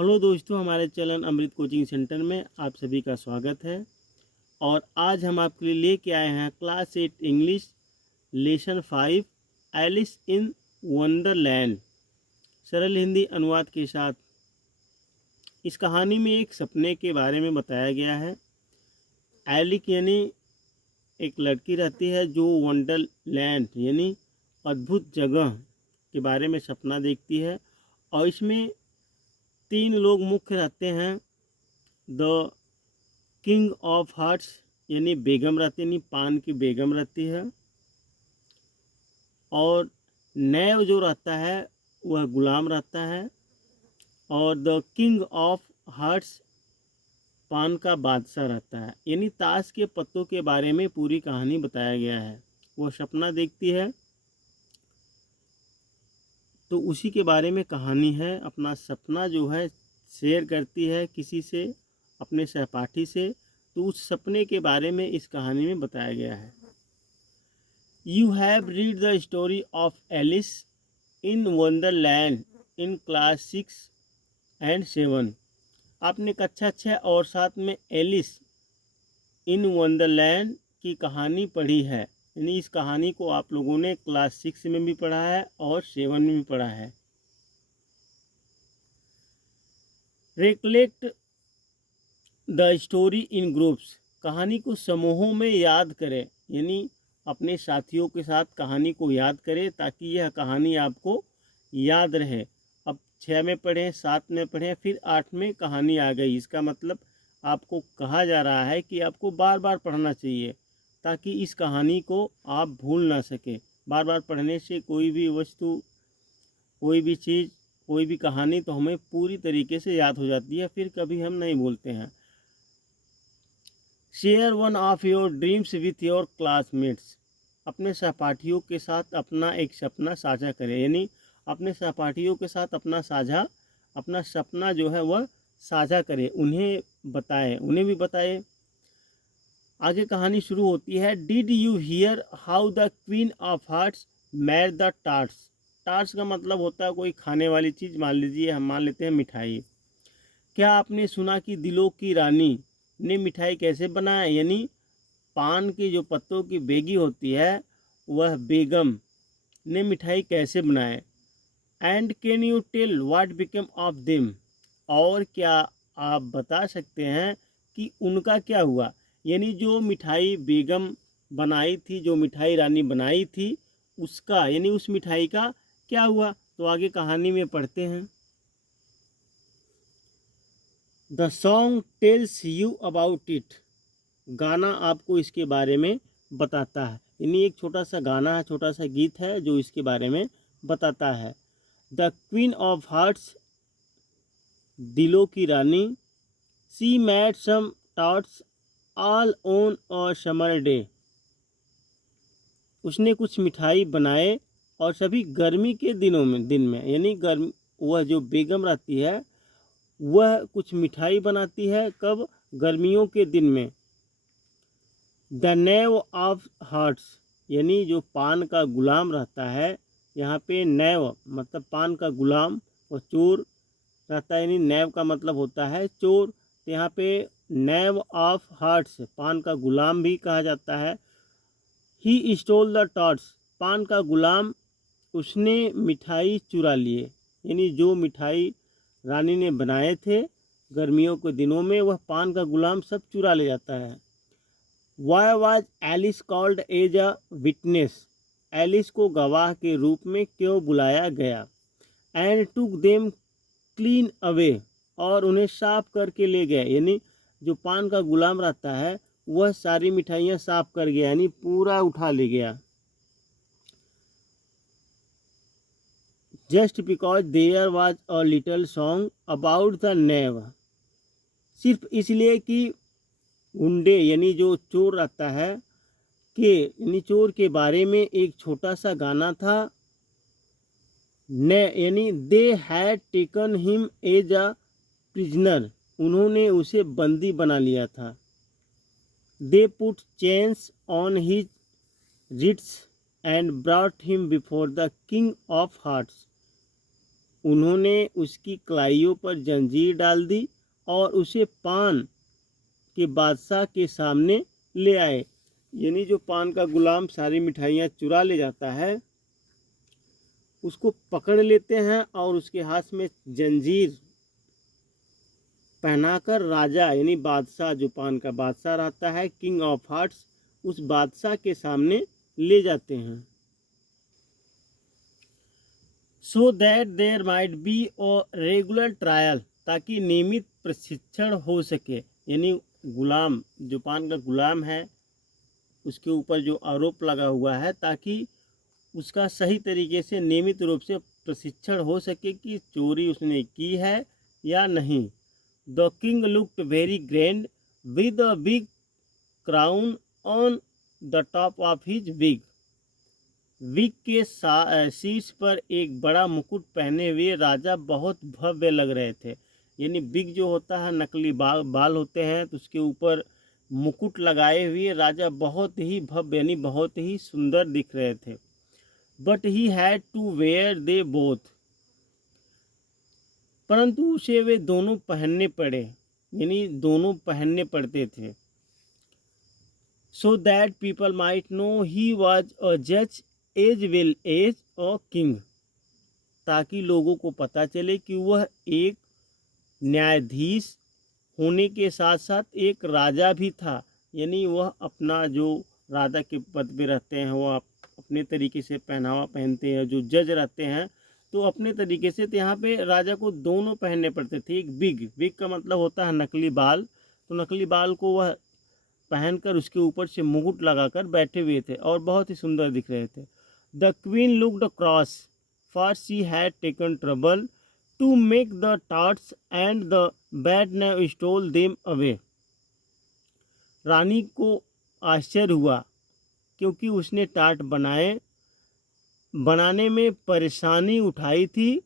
Hello दोस्तों, हमारे channel अमृत coaching centre में आप सभी का स्वागत है। और आज हम आपके लिए लेके आए हैं class 8 English lesson 5 Alice in Wonderland सरल हिंदी अनुवाद के साथ। इस कहानी में एक सपने के बारे में बताया गया है। एलिक यानी एक लड़की रहती है जो वंडरलैंड यानी अद्भुत जगह के बारे में सपना देखती है। और इसमें 3 लोग मुख्य रहते हैं। द किंग ऑफ हार्ट्स यानी बेगम रहती है, यानी पान की बेगम रहती है। और नैव जो रहता है वह गुलाम रहता है। और द किंग ऑफ हार्ट्स पान का बादशाह रहता है। यानी ताश के पत्तों के बारे में पूरी कहानी बताया गया है। वह सपना देखती है तो उसी के बारे में कहानी है। अपना सपना जो है शेयर करती है किसी से, अपने सहपाठी से, तो उस सपने के बारे में इस कहानी में बताया गया है। You have read the story of Alice in Wonderland in class 6 and 7। आपने कक्षा 6 और 7 में एलिस इन वंडरलैंड की कहानी पढ़ी है। यानी इस कहानी को आप लोगों ने क्लास 6 में भी पढ़ा है और 7 में भी पढ़ा है। Recollect the story in groups, कहानी को समूहों में याद करें। यानी अपने साथियों के साथ कहानी को याद करें ताकि यह कहानी आपको याद रहे। अब 6 में पढ़ें, 7 में पढ़ें, फिर 8 में कहानी आ गई। इसका मतलब आपको कहा जा रहा है कि आपको बार बार पढ़ना चाहिए ताकि इस कहानी को आप भूल ना सकें। बार बार पढ़ने से कोई भी वस्तु, कोई भी चीज़, कोई भी कहानी तो हमें पूरी तरीके से याद हो जाती है, फिर कभी हम नहीं भूलते हैं। Share one of your dreams with your classmates, अपने सहपाठियों के साथ अपना एक सपना साझा करें। यानी अपने सहपाठियों के साथ अपना सपना जो है वह साझा करें, उन्हें बताएं, उन्हें भी बताएं। आगे कहानी शुरू होती है। Did you here how the queen of hearts mad the tarts. Tarts का मतलब होता है कोई खाने वाली चीज़। मान लीजिए, हम मान लेते हैं मिठाई। क्या आपने सुना कि दिलों की रानी ने मिठाई कैसे बनाया। यानी पान की जो पत्तों की बेगी होती है वह बेगम ने मिठाई कैसे बनाए। And can you tell what became of them, और क्या आप बता सकते हैं कि उनका क्या हुआ। यानी जो मिठाई बेगम बनाई थी, जो मिठाई रानी बनाई थी, उसका यानी उस मिठाई का क्या हुआ। तो आगे कहानी में पढ़ते हैं। The song tells you about it, गाना आपको इसके बारे में बताता है। यानी एक छोटा सा गाना है, छोटा सा गीत है जो इसके बारे में बताता है। द क्वीन ऑफ हार्ट्स, दिलों की रानी, she made some tarts all on a summer day, उसने कुछ मिठाई बनाए और सभी गर्मी के दिन में। यानी गर्मी, वह जो बेगम रहती है वह कुछ मिठाई बनाती है कब, गर्मियों के दिन में। द नैव ऑफ हार्ट्स, यानी जो पान का गुलाम रहता है, यहाँ पे नैव मतलब पान का गुलाम और चोर रहता है। यानी नैव का मतलब होता है चोर, तो यहाँ पे नैव ऑफ हार्ट्स पान का गुलाम भी कहा जाता है। ही स्टोल द टार्ट्स, पान का गुलाम उसने मिठाई चुरा लिए। यानी जो मिठाई रानी ने बनाए थे गर्मियों के दिनों में, वह पान का गुलाम सब चुरा ले जाता है। Why was Alice called as a witness, Alice को गवाह के रूप में क्यों बुलाया गया। And took them clean away, और उन्हें साफ करके ले गए। यानी जो पान का गुलाम रहता है वह सारी मिठाइयाँ साफ कर गया, यानी पूरा उठा ले गया। Just because there was a little song about the knave, सिर्फ इसलिए कि गुंडे यानी जो चोर रहता है के यानी चोर के बारे में एक छोटा सा गाना था। ने यानी they had taken him as a prisoner, उन्होंने उसे बंदी बना लिया था। They put chains on his wrists and brought him before the King of Hearts, उन्होंने उसकी कलाइयों पर जंजीर डाल दी और उसे पान के बादशाह के सामने ले आए। यानी जो पान का गुलाम सारी मिठाइयाँ चुरा ले जाता है, उसको पकड़ लेते हैं और उसके हाथ में जंजीर पहनाकर राजा यानी बादशाह, जो पान का बादशाह रहता है, किंग ऑफ हार्ट्स, उस बादशाह के सामने ले जाते हैं। So that there might be a regular trial, ताकि नियमित प्रशिक्षण हो सके। यानी गुलाम, जो पान का गुलाम है, उसके ऊपर जो आरोप लगा हुआ है, ताकि उसका सही तरीके से नियमित रूप से प्रशिक्षण हो सके कि चोरी उसने की है या नहीं। The king looked very grand with a big crown on the top of his wig. Wig के शीर्ष पर एक बड़ा मुकुट पहने हुए राजा बहुत भव्य लग रहे थे। यानी विग जो होता है, नकली बाल होते हैं, तो उसके ऊपर मुकुट लगाए हुए राजा बहुत ही भव्य यानी बहुत ही सुंदर दिख रहे थे। But he had to wear they both, परंतु उसे वे दोनों पहनने पड़े, यानी दोनों पहनने पड़ते थे। So that people might know he was a जज as well as a king, ताकि लोगों को पता चले कि वह एक न्यायाधीश होने के साथ साथ एक राजा भी था। यानी वह अपना जो राजा के पद पे रहते हैं, वह अपने तरीके से पहनावा पहनते हैं। जो जज रहते हैं तो अपने तरीके से, तो यहाँ पे राजा को दोनों पहनने पड़ते थे। एक विग का मतलब होता है नकली बाल, तो नकली बाल को वह पहनकर उसके ऊपर से मुकुट लगाकर बैठे हुए थे और बहुत ही सुंदर दिख रहे थे। The queen looked cross, for she had taken trouble to make the tarts and the bad now stole them away. रानी को आश्चर्य हुआ क्योंकि उसने टार्ट बनाने में परेशानी उठाई थी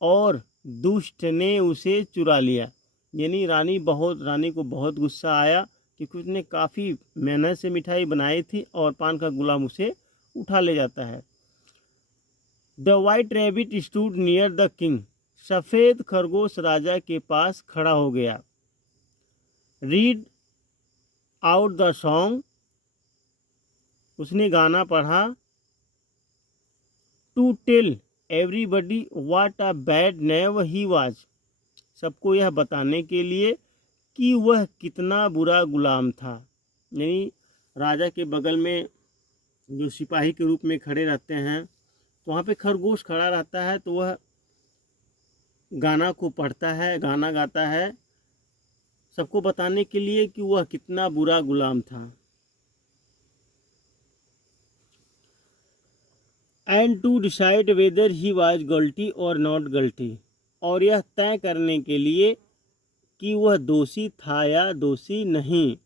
और दुष्ट ने उसे चुरा लिया। यानी रानी को बहुत गुस्सा आया क्योंकि उसने काफ़ी मेहनत से मिठाई बनाई थी और पान का गुलाम उसे उठा ले जाता है। The white rabbit stood near the king, सफ़ेद खरगोश राजा के पास खड़ा हो गया। रीड आउट द सॉन्ग, उसने गाना पढ़ा। To tell everybody what a bad knave he was, सबको यह बताने के लिए कि वह कितना बुरा गुलाम था। यानी राजा के बगल में जो सिपाही के रूप में खड़े रहते हैं, तो वहाँ पे खरगोश खड़ा रहता है, तो वह गाना को पढ़ता है, गाना गाता है, सबको बताने के लिए कि वह कितना बुरा गुलाम था। And to decide whether he was guilty or not गल्टी, और यह तय करने के लिए कि वह दोषी था या दोषी नहीं।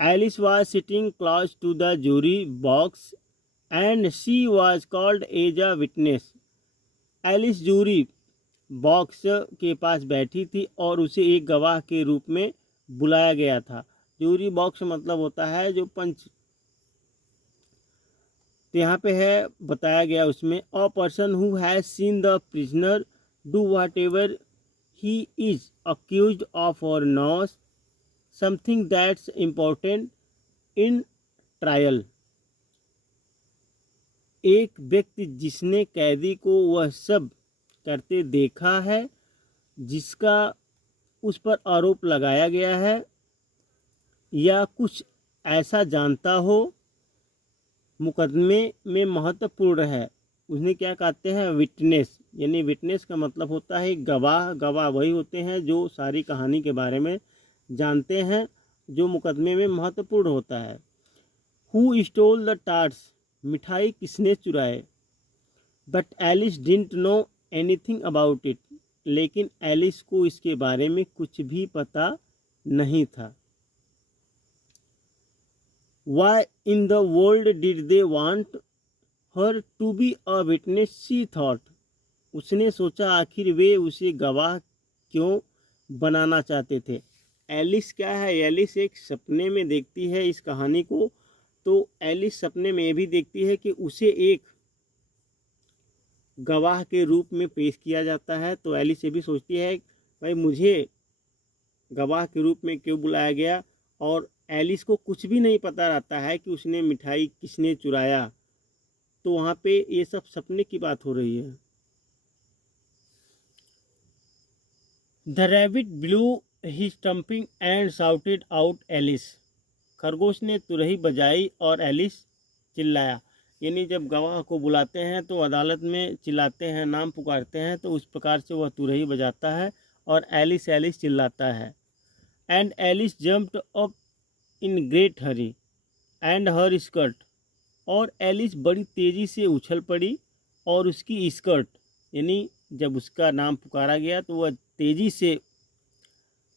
Alice was sitting close to the jury box and she was called as a witness. Alice jury box के पास बैठी थी और उसे एक गवाह के रूप में बुलाया गया था। जूरी बॉक्स मतलब होता है जो पंच, तो यहाँ पे है बताया गया उसमें, a person who has seen the prisoner do whatever he is accused of or knows something that's important in trial. एक व्यक्ति जिसने कैदी को वह सब करते देखा है जिसका उस पर आरोप लगाया गया है, या कुछ ऐसा जानता हो मुकदमे में महत्वपूर्ण है, उसने क्या कहते हैं, विटनेस। यानी विटनेस का मतलब होता है गवाह। गवाह वही होते हैं जो सारी कहानी के बारे में जानते हैं, जो मुकदमे में महत्वपूर्ण होता है। हु स्टोल द टार्ट्स, मिठाई किसने चुराए। But Alice didn't know anything about it, लेकिन एलिस को इसके बारे में कुछ भी पता नहीं था। Why in the world did they want her to be a witness, she thought. उसने सोचा आखिर वे उसे गवाह क्यों बनाना चाहते थे। एलिस क्या है, एलिस एक सपने में देखती है इस कहानी को। तो एलिस सपने में भी देखती है कि उसे एक गवाह के रूप में पेश किया जाता है। तो एलिस ये भी सोचती है भाई मुझे गवाह के रूप में क्यों बुलाया गया, और एलिस को कुछ भी नहीं पता रहता है कि उसने मिठाई किसने चुराया। तो वहाँ पे ये सब सपने की बात हो रही है। The rabbit blew he stamping and shouted out Alice. खरगोश ने तुरही बजाई और एलिस चिल्लाया। यानी जब गवाह को बुलाते हैं तो अदालत में चिल्लाते हैं, नाम पुकारते हैं, तो उस प्रकार से वह तुरही बजाता है और एलिस एलिस चिल्लाता है। And Alice jumped up in great hurry and her skirt. और एलिस बड़ी तेज़ी से उछल पड़ी और उसकी स्कर्ट, यानी जब उसका नाम पुकारा गया तो वह तेज़ी से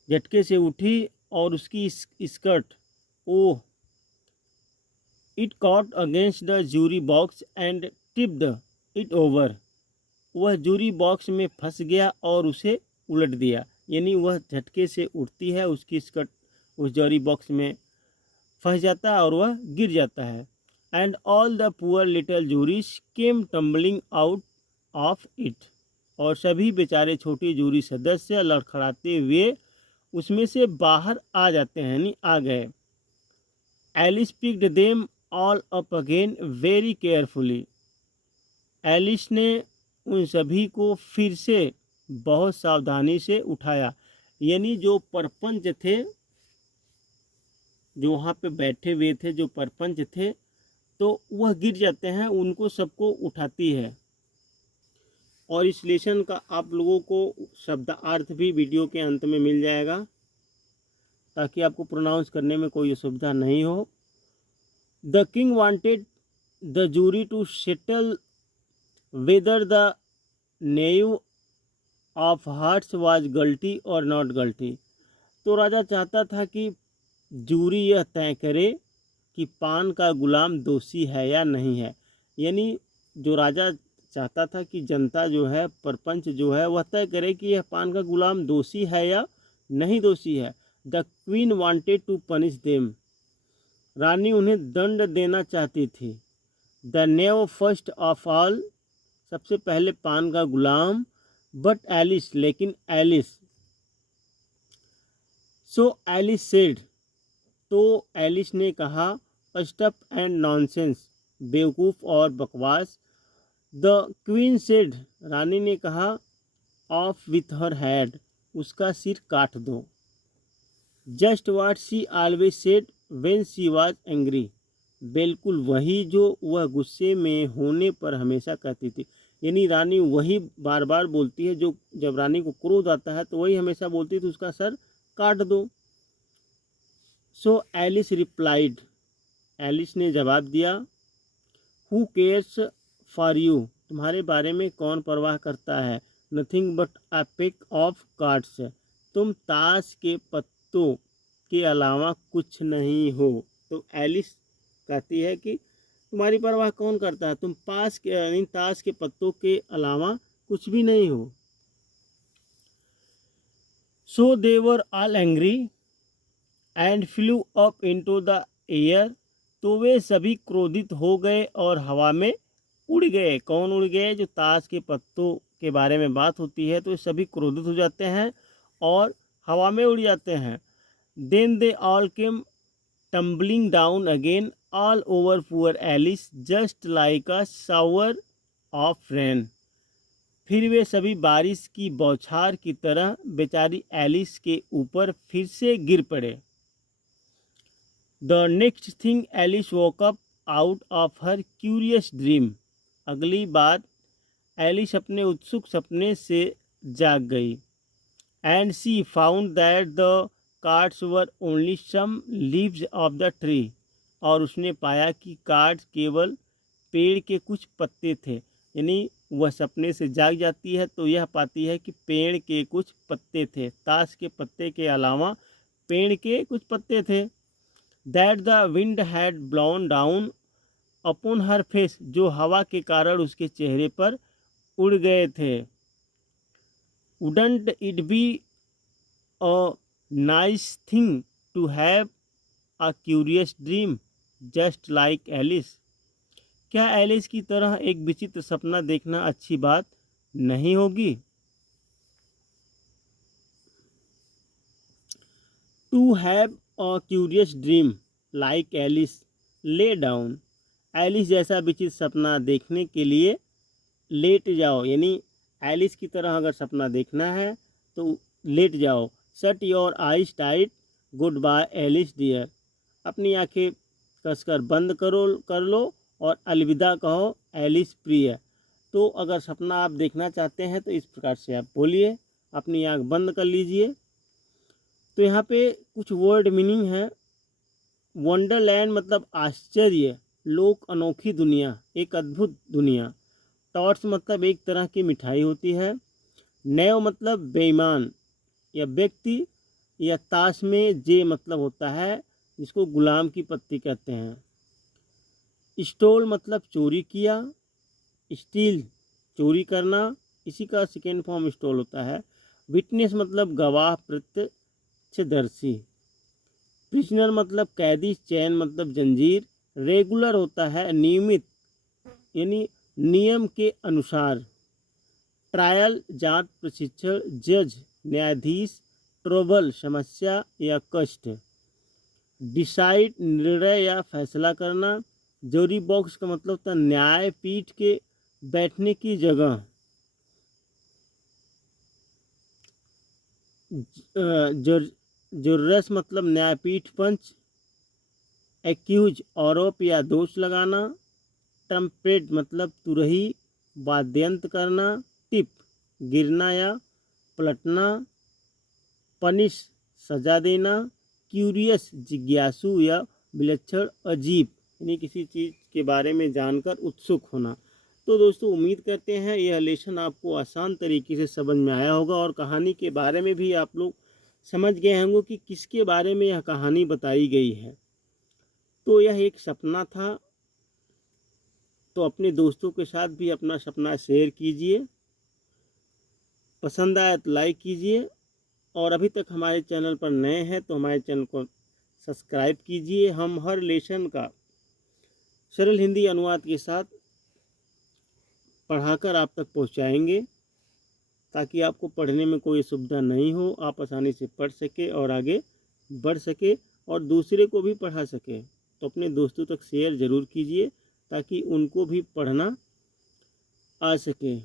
झटके से उठी और उसकी skirt, oh, it caught against the jury box and tipped it over. वह जूरी बॉक्स में फंस गया और उसे उलट दिया। यानी वह झटके से उठती है, उसकी स्कर्ट उस जूरी बॉक्स में फंस जाता है और वह गिर जाता है। And all the poor little juries came tumbling out of it. और सभी बेचारे छोटे जूरी सदस्य लड़खड़ाते हुए उसमें से बाहर आ जाते हैं, यानी आ गए। Alice picked them all up again very carefully. Alice ने उन सभी को फिर से बहुत सावधानी से उठाया। यानी जो परपंच थे, जो वहाँ पे बैठे हुए थे, जो परपंच थे, तो वह गिर जाते हैं, उनको सबको उठाती है। और इस लेसन का आप लोगों को शब्दार्थ भी वीडियो के अंत में मिल जाएगा, ताकि आपको प्रोनाउंस करने में कोई असुविधा नहीं हो। The king wanted the jury to settle whether the knave of hearts was guilty or not गल्टी। तो राजा चाहता था कि जूरी यह तय करे कि पान का गुलाम दोषी है या नहीं है। यानी जो राजा चाहता था कि जनता जो है, परपंच जो है, वह तय करे कि यह पान का गुलाम दोषी है या नहीं दोषी है। The queen wanted to punish them. रानी उन्हें दंड देना चाहती थी। The knave first of all, सबसे पहले पान का गुलाम। बट एलिस, लेकिन एलिस। सो एलिस सेड, तो एलिस ने कहा, स्टफ एंड नॉनसेंस, बेवकूफ़ और बकवास। द क्वीन सेड, रानी ने कहा, ऑफ विथ हर हेड, उसका सिर काट दो। Just watt she always said when she was angry, बिल्कुल वही जो वह गुस्से में होने पर हमेशा कहती थी। यानी रानी वही बार बार बोलती है, जो जब रानी को क्रोध आता है तो वही हमेशा बोलती थी, उसका सर काट दो। सो एलिस रिप्लाइड, एलिस ने जवाब दिया, हु केयर्स फॉर यू, तुम्हारे बारे में कौन परवाह करता है। Nothing but a pack of cards, तुम ताश के पत्तों के अलावा कुछ नहीं हो। तो एलिस कहती है कि तुम्हारी परवाह कौन करता है, तुम ताश के पत्तों के अलावा कुछ भी नहीं हो। So they were all angry and flew up into the air. तो वे सभी क्रोधित हो गए और हवा में उड़ गए। कौन उड़ गए? जो ताश के पत्तों के बारे में बात होती है तो ये सभी क्रोधित हो जाते हैं और हवा में उड़ जाते हैं। Then they all came tumbling down again all over poor Alice just like a shower of rain. फिर वे सभी बारिश की बौछार की तरह बेचारी एलिस के ऊपर फिर से गिर पड़े। The next thing Alice woke up out of her curious dream. अगली बात, एलिस अपने उत्सुक सपने से जाग गई। And she found that the cards were only some leaves of the tree. और उसने पाया कि कार्ड्स केवल पेड़ के कुछ पत्ते थे। यानी वह सपने से जाग जाती है तो यह पाती है कि पेड़ के कुछ पत्ते थे, ताश के पत्ते के अलावा पेड़ के कुछ पत्ते थे। That the wind had blown down upon her face, जो हवा के कारण उसके चेहरे पर उड़ गए थे। Wouldn't it be a nice thing to have a curious dream just like Alice. क्या एलिस की तरह एक विचित्र सपना देखना अच्छी बात नहीं होगी? To have a curious dream like Alice lay down. Alice जैसा विचित्र सपना देखने के लिए लेट जाओ, यानी एलिस की तरह अगर सपना देखना है तो लेट जाओ। Shut your eyes tight, goodbye Alice dear. अपनी आंखें कसकर बंद कर लो और अलविदा कहो एलिस प्रिय। तो अगर सपना आप देखना चाहते हैं तो इस प्रकार से आप बोलिए, अपनी आंख बंद कर लीजिए। तो यहाँ पे कुछ वर्ड मीनिंग है। वंडरलैंड मतलब आश्चर्य, लोक अनोखी दुनिया, एक अद्भुत दुनिया। टॉर्च मतलब एक तरह की मिठाई होती है। नैव मतलब बेईमान या व्यक्ति, या ताश में जे मतलब होता है जिसको गुलाम की पत्ती कहते हैं। स्टोल मतलब चोरी किया, स्टील चोरी करना, इसी का सेकेंड फॉर्म स्टोल होता है। विटनेस मतलब गवाह, प्रत्यक्षदर्शी। प्रिजनर मतलब कैदी, चैन मतलब जंजीर। रेगुलर होता है नियमित, यानी नियम के अनुसार। ट्रायल जांच प्रशिक्षण, जज न्यायाधीश, ट्रबल समस्या या कष्ट। डिसाइड निर्णय या फैसला करना। जूरी बॉक्स का मतलब होता है न्यायपीठ के बैठने की जगह। जुर्रस मतलब न्यायपीठ पंच। एक्यूज आरोप या दोष लगाना। ट्रम्पेट मतलब तुरही, वाद्यंत्र करना। टिप गिरना या पलटना। पनिश सजा देना। क्यूरियस जिज्ञासु या विलक्षण, अजीब, यानी किसी चीज़ के बारे में जानकर उत्सुक होना। तो दोस्तों उम्मीद करते हैं यह लेसन आपको आसान तरीके से समझ में आया होगा और कहानी के बारे में भी आप लोग समझ गए होंगे कि किसके बारे में यह कहानी बताई गई है। तो यह एक सपना था। तो अपने दोस्तों के साथ भी अपना सपना शेयर कीजिए। पसंद आया तो लाइक कीजिए, और अभी तक हमारे चैनल पर नए हैं तो हमारे चैनल को सब्सक्राइब कीजिए। हम हर लेसन का सरल हिंदी अनुवाद के साथ पढ़ाकर आप तक पहुंचाएंगे, ताकि आपको पढ़ने में कोई सुविधा नहीं हो, आप आसानी से पढ़ सके और आगे बढ़ सके और दूसरे को भी पढ़ा सके। तो अपने दोस्तों तक शेयर ज़रूर कीजिए ताकि उनको भी पढ़ना आ सके।